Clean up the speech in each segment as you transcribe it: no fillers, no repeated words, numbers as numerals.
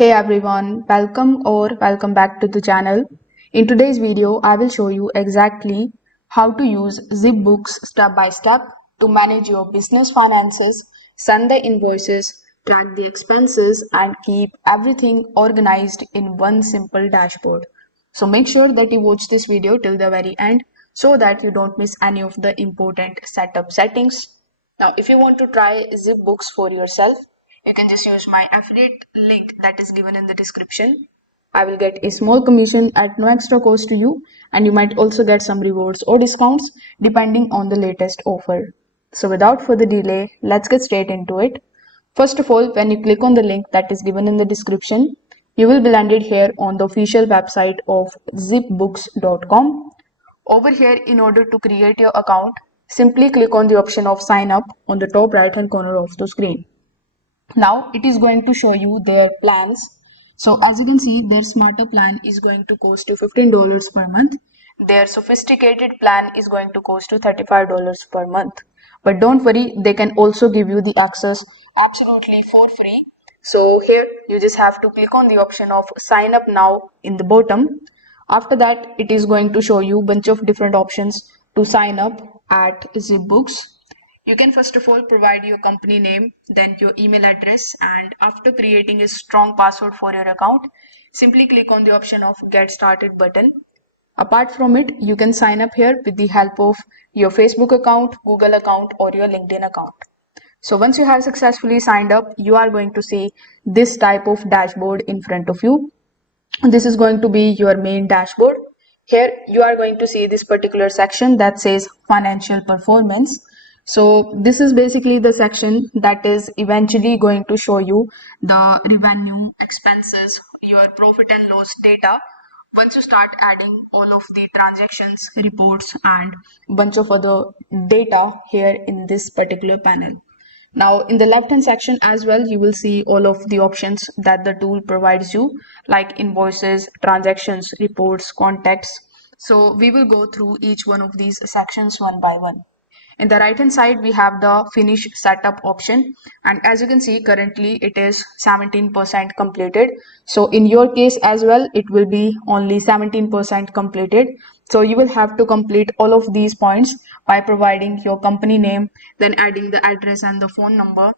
Hey everyone, welcome back to the channel. In today's video, I will show you exactly how to use ZipBooks step by step to manage your business finances, send the invoices, track the expenses, and keep everything organized in one simple dashboard. So make sure that you watch this video till the very end so that you don't miss any of the important setup settings. Now, if you want to try ZipBooks for yourself, you can just use my affiliate link that is given in the description. I will get a small commission at no extra cost to you, and you might also get some rewards or discounts depending on the latest offer. So without further delay, let's get straight into it. First of all, when you click on the link that is given in the description, you will be landed here on the official website of zipbooks.com. Over here, in order to create your account, simply click on the option of sign up on the top right hand corner of the screen. Now it is going to show you their plans. So as you can see, their smarter plan is going to cost you $15 per month. Their sophisticated plan is going to cost you $35 per month. But don't worry, they can also give you the access absolutely for free. So here you just have to click on the option of sign up now in the bottom. After that, it is going to show you a bunch of different options to sign up at ZipBooks. You can first of all provide your company name, then your email address, and after creating a strong password for your account, simply click on the option of Get Started button. Apart from it, you can sign up here with the help of your Facebook account, Google account, or your LinkedIn account. So once you have successfully signed up, you are going to see this type of dashboard in front of you. This is going to be your main dashboard. Here you are going to see this particular section that says financial performance. So this is basically the section that is eventually going to show you the revenue, expenses, your profit and loss data once you start adding all of the transactions, reports, and bunch of other data here in this particular panel. Now in the left hand section as well, you will see all of the options that the tool provides you, like invoices, transactions, reports, contacts. So we will go through each one of these sections one by one. In the right hand side, we have the finish setup option, and as you can see, currently it is 17% completed. So in your case as well, it will be only 17% completed. So you will have to complete all of these points by providing your company name, then adding the address and the phone number,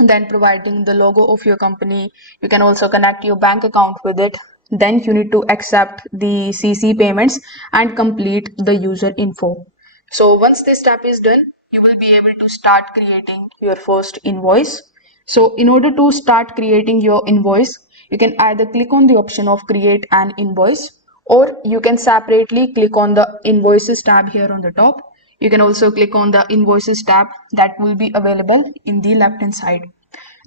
then providing the logo of your company. You can also connect your bank account with it. Then you need to accept the CC payments and complete the user info. So once this step is done, you will be able to start creating your first invoice. So in order to start creating your invoice, you can either click on the option of create an invoice, or you can separately click on the invoices tab here on the top. You can also click on the invoices tab that will be available in the left hand side.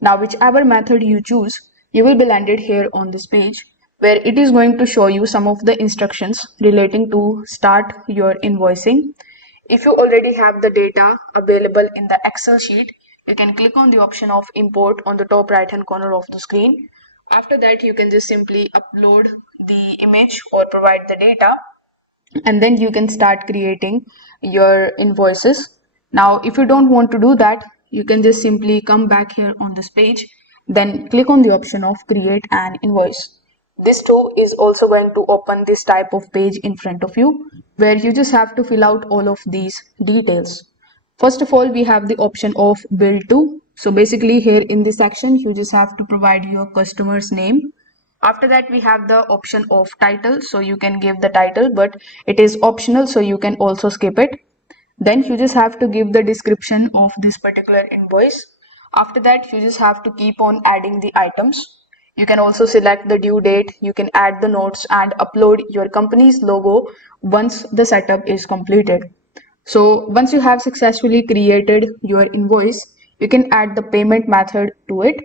Now whichever method you choose, you will be landed here on this page where it is going to show you some of the instructions relating to start your invoicing. If you already have the data available in the Excel sheet, you can click on the option of import on the top right hand corner of the screen. After that, you can just simply upload the image or provide the data, and then you can start creating your invoices. Now, if you don't want to do that, you can just simply come back here on this page, then click on the option of create an invoice. This too is also going to open this type of page in front of you where you just have to fill out all of these details. First of all, we have the option of bill to. So basically here in this section, you just have to provide your customer's name. After that, we have the option of title. So you can give the title, but it is optional, so you can also skip it. Then you just have to give the description of this particular invoice. After that, you just have to keep on adding the items. You can also select the due date. You can add the notes and upload your company's logo once the setup is completed. So once you have successfully created your invoice, you can add the payment method to it.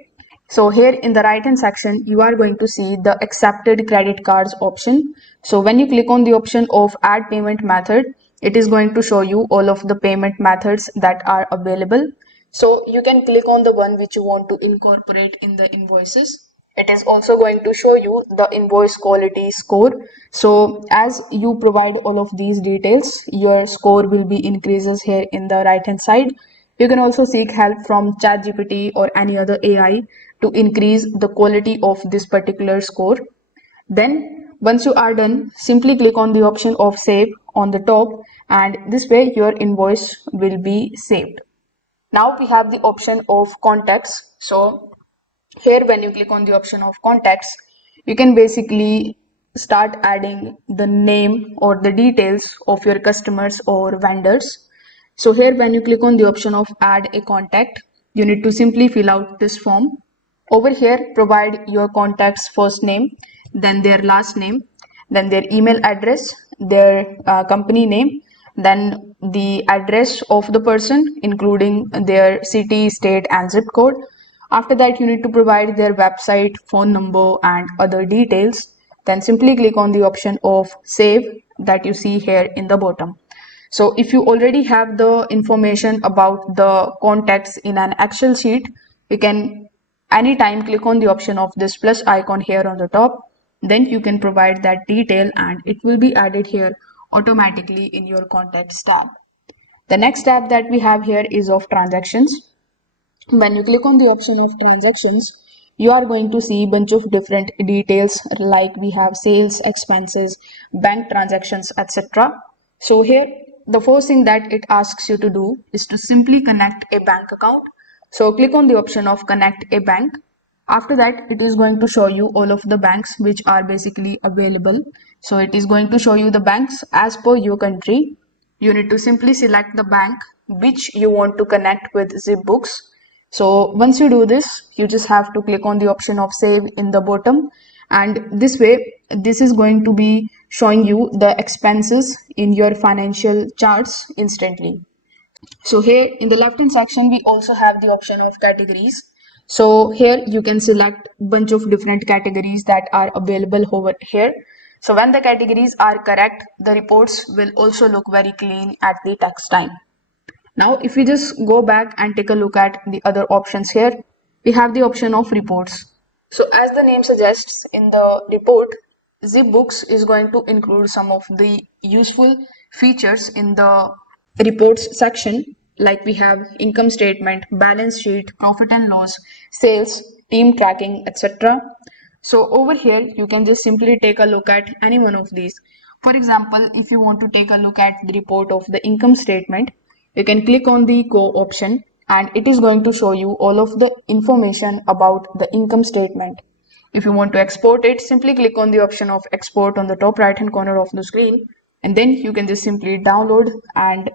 So here in the right hand section, you are going to see the accepted credit cards option. So when you click on the option of add payment method, it is going to show you all of the payment methods that are available. So you can click on the one which you want to incorporate in the invoices. It is also going to show you the invoice quality score. So as you provide all of these details, your score will be increases here in the right hand side. You can also seek help from ChatGPT or any other AI to increase the quality of this particular score. Then once you are done, simply click on the option of save on the top, and this way your invoice will be saved. Now we have the option of contacts. So here when you click on the option of contacts, you can basically start adding the name or the details of your customers or vendors. So here when you click on the option of add a contact, you need to simply fill out this form. Over here, provide your contact's first name, then their last name, then their email address, their company name, then the address of the person, including their city, state, and zip code. After that, you need to provide their website, phone number, and other details. Then simply click on the option of save that you see here in the bottom. So if you already have the information about the contacts in an Excel sheet, you can anytime click on the option of this plus icon here on the top. Then you can provide that detail and it will be added here automatically in your contacts tab. The next tab that we have here is of transactions. When you click on the option of transactions, you are going to see a bunch of different details like we have sales, expenses, bank transactions, etc. So here the first thing that it asks you to do is to simply connect a bank account. So click on the option of connect a bank. After that, it is going to show you all of the banks which are basically available. So it is going to show you the banks as per your country. You need to simply select the bank which you want to connect with ZipBooks. So once you do this, you just have to click on the option of save in the bottom, and this way this is going to be showing you the expenses in your financial charts instantly. So here in the left hand section, we also have the option of categories. So here you can select bunch of different categories that are available over here. So when the categories are correct, the reports will also look very clean at the text time. Now, if we just go back and take a look at the other options here, we have the option of reports. So as the name suggests, in the report, ZipBooks is going to include some of the useful features in the reports section, like we have income statement, balance sheet, profit and loss, sales, team tracking, etc. So over here, you can just simply take a look at any one of these. For example, if you want to take a look at the report of the income statement, you can click on the Go option and it is going to show you all of the information about the income statement. If you want to export it, simply click on the option of export on the top right hand corner of the screen, and then you can just simply download and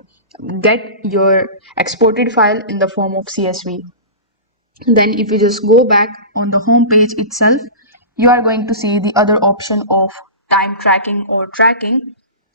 get your exported file in the form of CSV. Then if you just go back on the home page itself, you are going to see the other option of time tracking or tracking.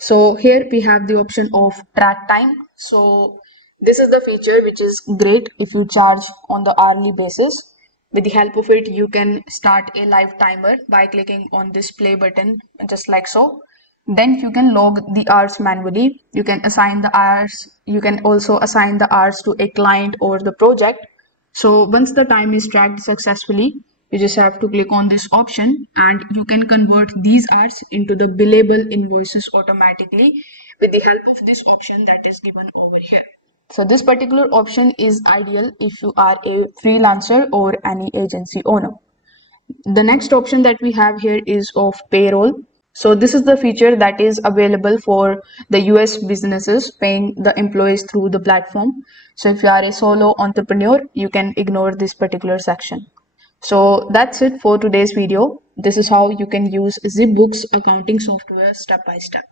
So here we have the option of track time. So this is the feature which is great if you charge on the hourly basis. With the help of it, you can start a live timer by clicking on this play button, just like so. Then you can log the hours manually. You can assign the hours. You can also assign the hours to a client or the project. So once the time is tracked successfully, you just have to click on this option and you can convert these hours into the billable invoices automatically with the help of this option that is given over here. So this particular option is ideal if you are a freelancer or any agency owner. The next option that we have here is of payroll. So this is the feature that is available for the US businesses paying the employees through the platform. So if you are a solo entrepreneur, you can ignore this particular section. So that's it for today's video. This is how you can use ZipBooks accounting software step by step.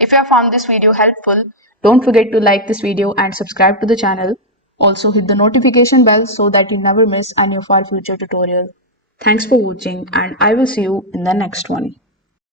If you have found this video helpful, don't forget to like this video and subscribe to the channel. Also hit the notification bell so that you never miss any of our future tutorials. Thanks for watching and I will see you in the next one.